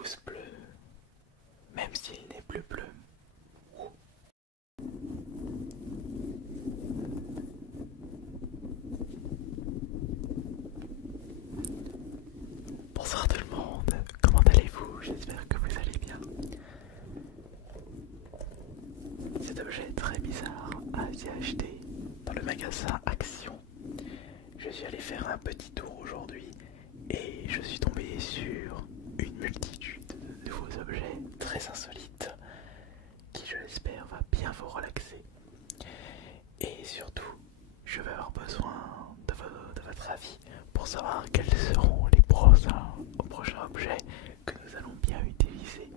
pouce bleu, même s'il n'est plus bleu. Bonsoir tout le monde, comment allez-vous? J'espère que vous allez bien. Cet objet très bizarre a été acheté dans le magasin Action. Je suis allé faire un petit tour aujourd'hui et je suis tombé sur une multitude de nouveaux objets très insolites qui, je l'espère, va bien vous relaxer. Et surtout, je vais avoir besoin de votre avis pour savoir quels seront les prochains objets que nous allons bien utiliser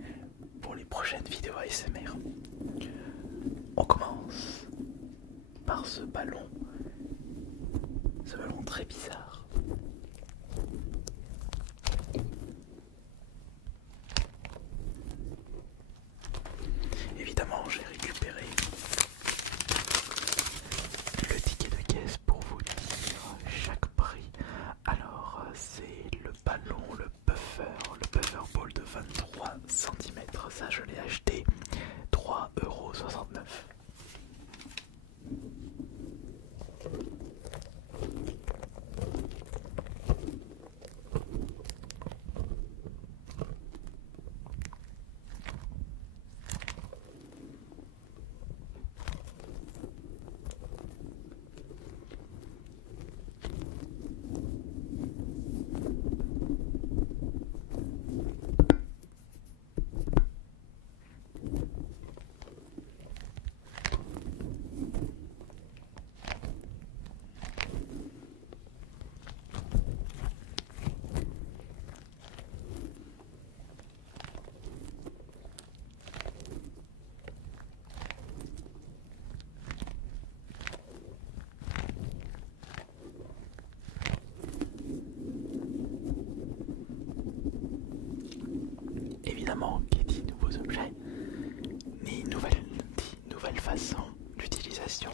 pour les prochaines vidéos ASMR. On commence par ce ballon très bizarre. Évidemment, j'ai récupéré le ticket de caisse pour vous dire chaque prix. Alors, c'est le ballon, le buffer ball de 23 cm. Ça, je l'ai acheté 3,69 €. Évidemment, qui dit nouveaux objets, ni nouvelle façon d'utilisation.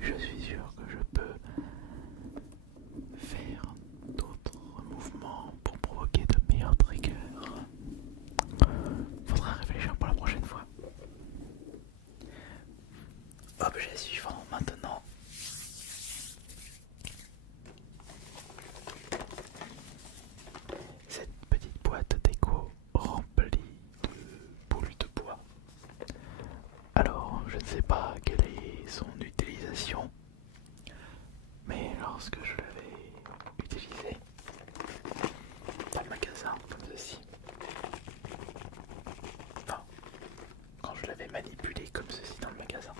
Je suis sûr que je peux faire d'autres mouvements pour provoquer de meilleurs triggers. Faudra réfléchir pour la prochaine fois. Objet suivant maintenant. Cette petite boîte déco remplie de boules de bois. Alors, je ne sais pas quelle est son utilisation, mais lorsque je l'avais utilisée dans le magasin, comme ceci, enfin, quand je l'avais manipulée comme ceci dans le magasin,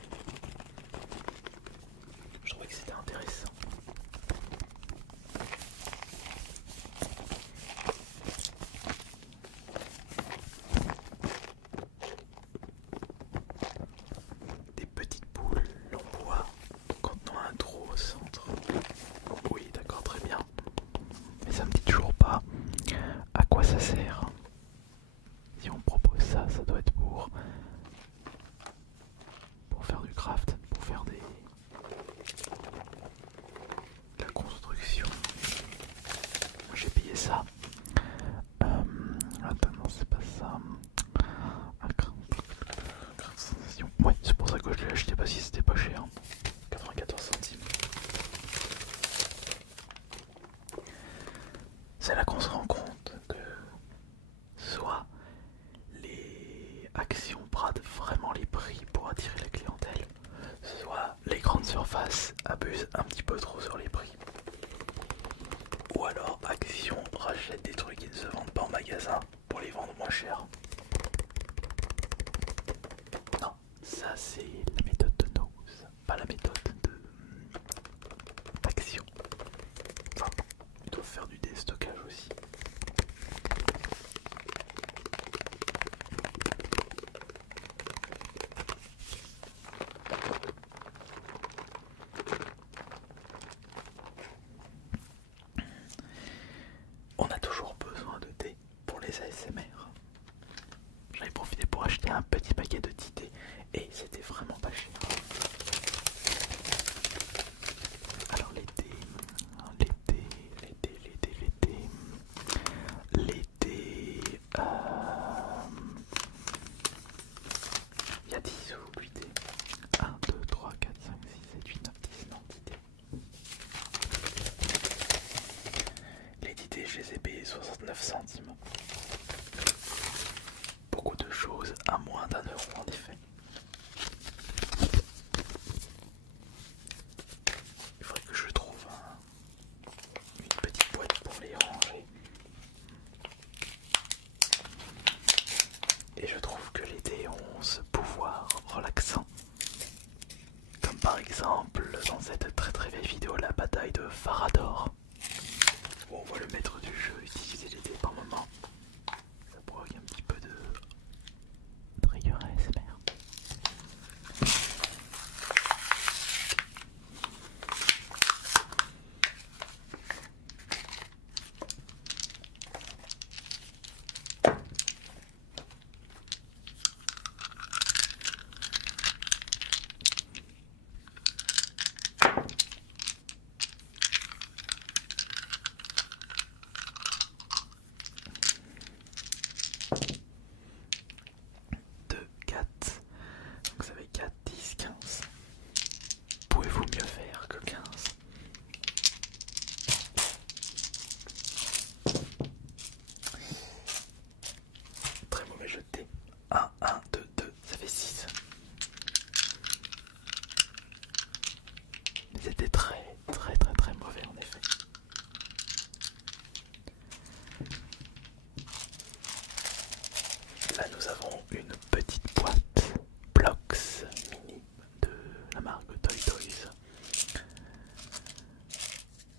je trouvais que c'était intéressant. Des petites boules en bois contenant un trou au centre. Oui, d'accord, très bien. Mais ça me dit toujours pas à quoi ça sert. Si on propose ça, ça doit être pour faire du craft, pour faire la construction. J'ai payé ça. Attends, non, c'est pas ça. Ouais, c'est pour ça que je l'ai acheté, pas si c'était pas cher. 94 centimes. C'est là qu'on se rend compte que soit les actions bradent vraiment les prix pour attirer la clientèle, soit les grandes surfaces abusent un petit peu trop sur les prix. Ou alors Action rachète des trucs qui ne se vendent pas en magasin pour les vendre moins cher. Non, ça c'est la méthode de Nose, pas la méthode d'Action. Enfin, ils doivent faire du déstockage aussi. On a toujours besoin de thé pour les ASMR. J'avais profité pour acheter un petit paquet de thé et c'était vraiment pas cher. centimes. Beaucoup de choses à moins d'1 euro en effet. Il faudrait que je trouve une petite boîte pour les ranger. Et je trouve que les dés ont ce pouvoir relaxant. Comme par exemple dans cette très vieille vidéo, la bataille de Farador, où on voit le maître du jeu utiliser les dés par moment. Ça provoque un petit peu de rigueur ASMR. Donc ça fait 4, 10, 15. Pouvez-vous mieux faire que 15? Très mauvais jeté. 1, 1, 2, 2, ça fait 6. C'était très mauvais en effet. Là nous avons une petite boîte Blox Mini de la marque Toy Toys.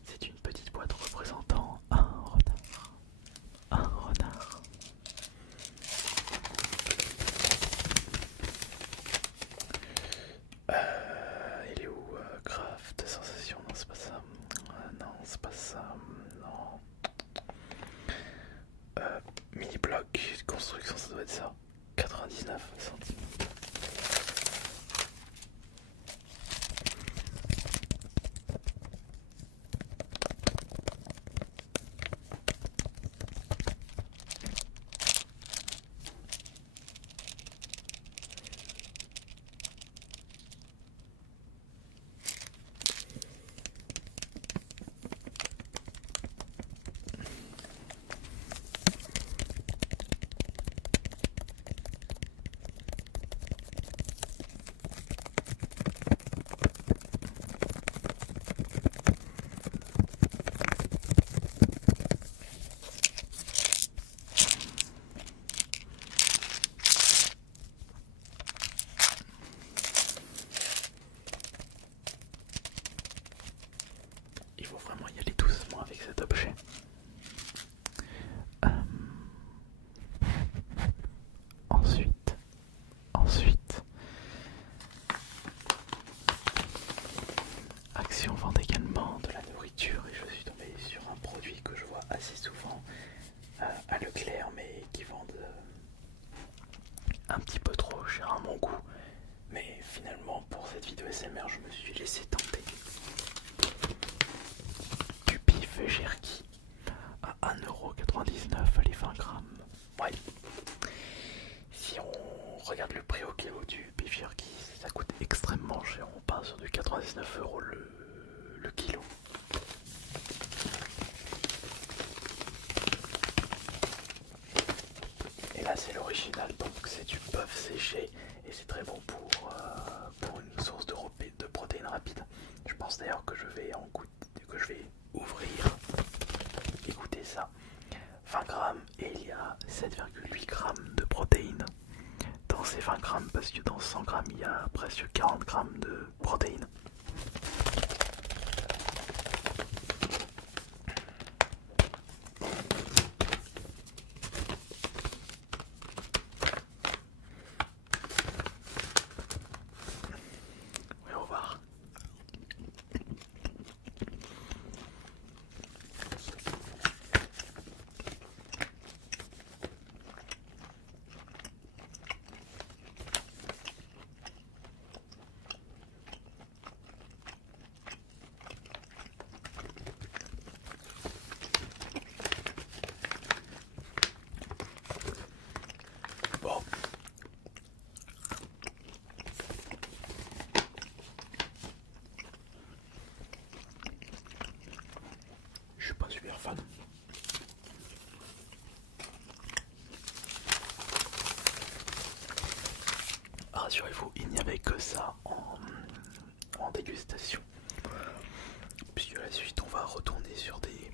C'est une petite boîte représentant un renard. Un renard. Il est où Craft, sensation, non c'est pas ça. Non c'est pas ça. Non. Mini bloc, construction ça doit être ça. 99 centimes. Il faut vraiment y aller doucement avec cet objet. Ensuite, Action vend également de la nourriture et je suis tombé sur un produit que je vois assez souvent à Leclerc mais qui vendent un petit peu trop cher à mon goût. Mais finalement pour cette vidéo SMR je me suis laissé tenter. Du beef jerky à 1,99€ les 20 grammes. Ouais. Si on regarde le prix au kilo du beef jerky, ça coûte extrêmement cher. On passe sur du 99€ le kilo. Et là c'est l'original, donc c'est du bœuf séché et c'est très bon pour une source de protéines rapides. Je pense d'ailleurs que je vais ouvrir et goûter ça. 20 grammes et il y a 7,8 grammes de protéines dans ces 20 grammes parce que dans 100 grammes il y a presque 40 grammes de protéines. Oui, on va voir. Bon. Je suis pas super fan. que ça en dégustation. Puisque la suite on va retourner sur des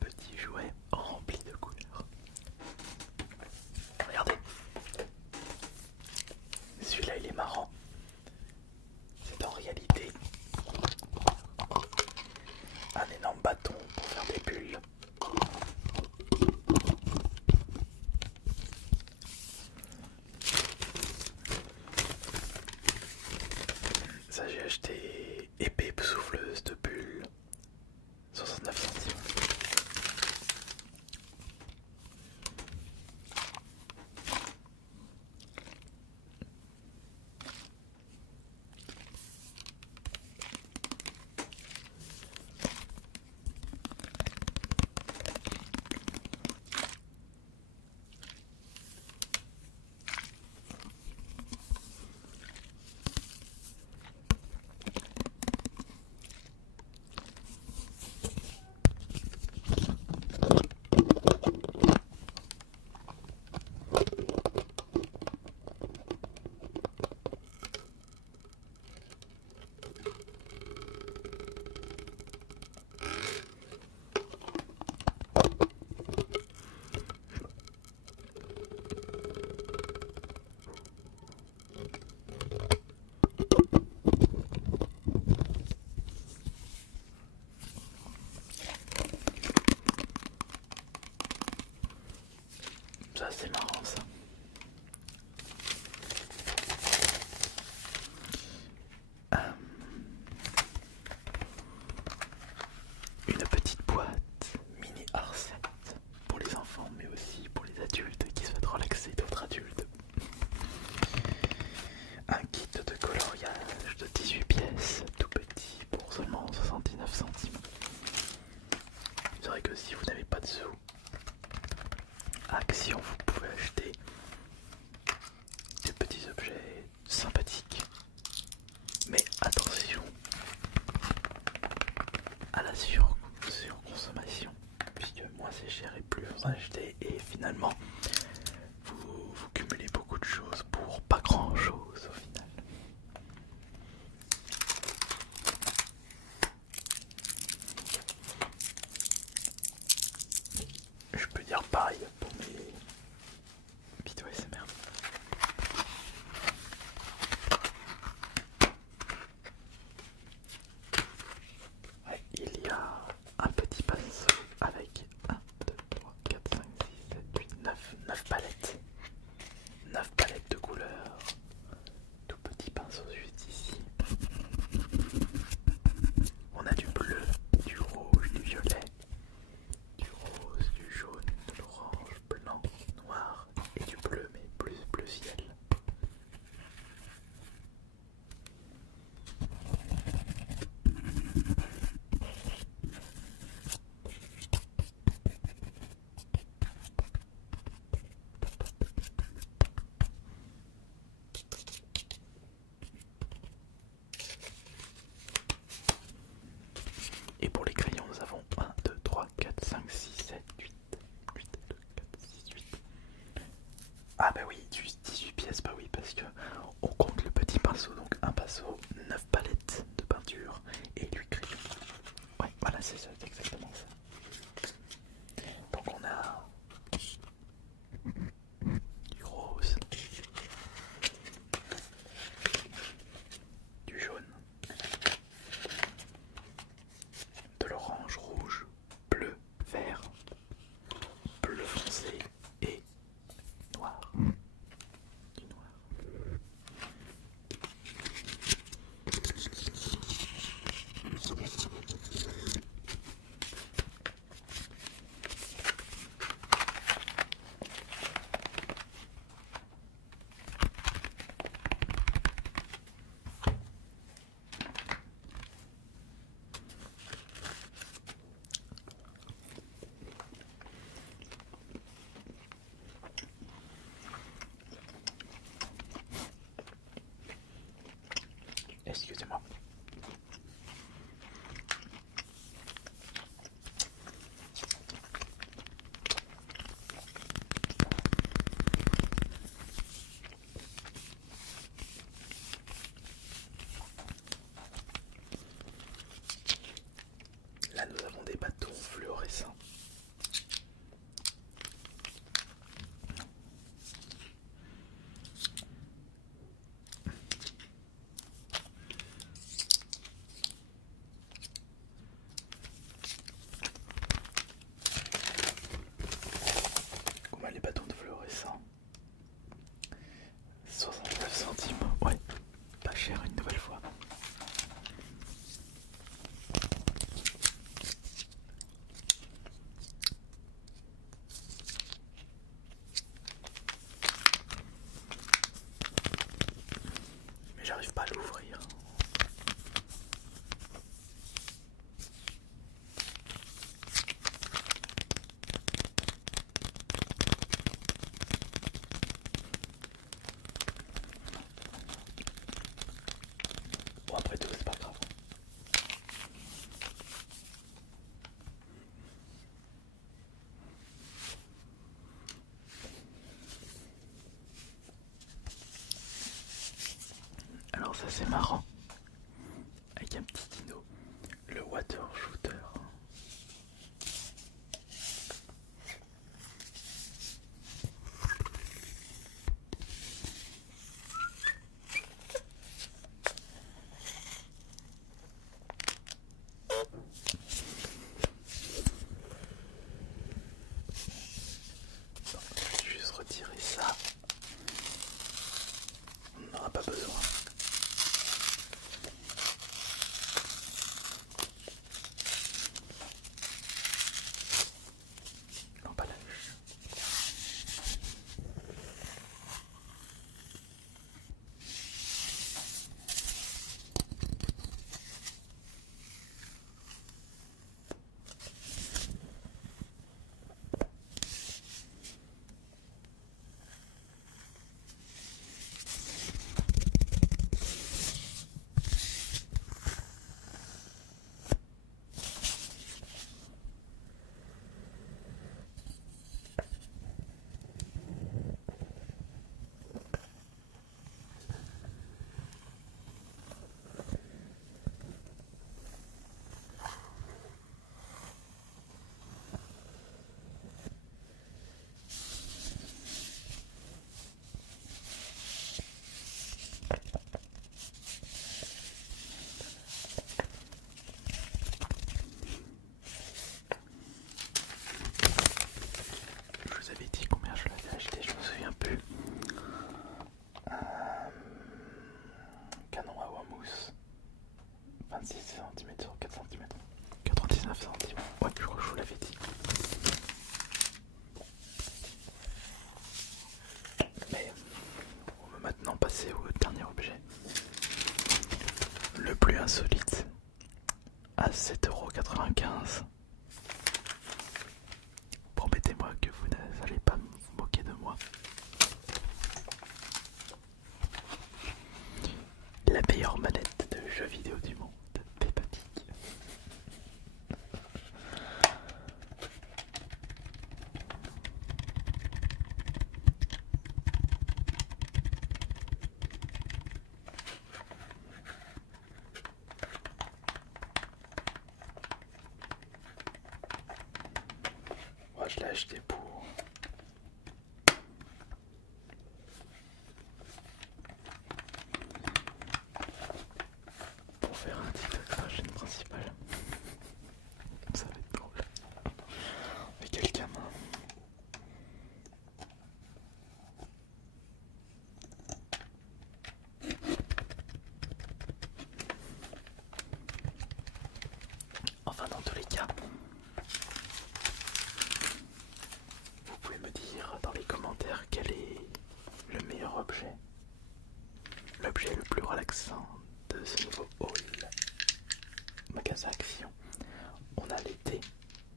petits jouets remplis de couleurs. Regardez, celui-là il est marrant. C'est en réalité un énorme bâton pour faire des bulles. Ça j'ai acheté épée souffleuse de bulles, 69 centimes. Ça c'est marrant ça. Une petite boîte mini R7 pour les enfants mais aussi pour les adultes qui souhaitent relaxer d'autres adultes. Un kit de coloriage de 18 pièces tout petit pour seulement 79 centimes. C'est vrai que si vous n'avez pas de sous, à Action vous pouvez acheter des petits objets sympathiques. Mais attention à la surconsommation, puisque moins c'est cher et plus vous en achetez et finalement vous cumulez beaucoup de choses pour pas grand chose au final. Je peux dire pareil pour mes vidéos ASMR. Ouais, il y a un petit pinceau avec 1, 2, 3, 4, 5, 6, 7, 8, 9 palettes. 9 palettes de couleurs. Tout petit pinceau juste ici. On a du bleu, du rouge, du violet, du rose, du jaune, de l'orange, blanc, noir et du bleu mais plus bleu ciel. Et pour les crayons, nous avons 1, 2, 3, 4, 5, 6, 7, 8, 8, 2, 4, 6, 8. Ah bah oui, 18 pièces, bah oui, parce que on compte le petit pinceau, donc un pinceau, 9 palettes de peinture et 8 crayons. Ouais, voilà, c'est ça, c'est exactement ça. Donc on a du rose, du jaune, de l'orange, rouge, bleu, vert, bleu foncé et noir. Du noir. Excusez-moi. fluorescents. Combien les bâtons de fluorescents? 69 centimes, ouais, pas cher une nouvelle fois. Mais j'arrive pas à l'ouvrir. Bon, après tout, c'est pas grave. Alors ça c'est marrant, avec un petit dino, le water shooter. Donc, je vais juste retirer ça, on n'en aura pas besoin. L'emballage. Je vous avais dit combien je l'avais acheté, je me souviens plus. Canon à mousse, 26 cm sur 4 cm, 99 centimes. Ouais, je crois que je vous l'avais dit. Mais on va maintenant passer au dernier objet, le plus insolite, à 7,95 €. Promettez-moi que vous n'allez pas vous moquer de moi. La meilleure manette de jeux vidéo du monde, Peppa Pig. Moi je l'ai acheté pour faire un TikTok sur la chaîne principale. Ça va être drôle. Avec quelqu'un. Enfin, dans tous les cas, vous pouvez me dire dans les commentaires quel est le meilleur objet, l'objet le plus relaxant de ce nouveau haul magasin Action. On a l'été,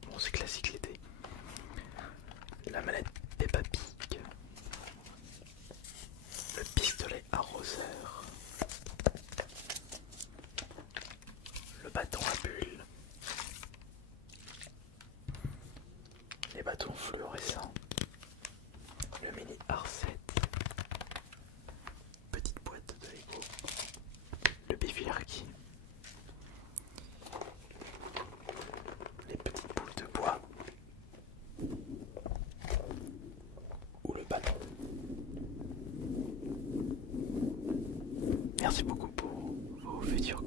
bon c'est classique l'été, la manette Peppa Pig, le pistolet arroseur, le bâton à bulles, les bâtons fluorescents, le mini R7, petite boîte de Lego, le Bifilarki, les petites boules de bois, Merci beaucoup pour vos futurs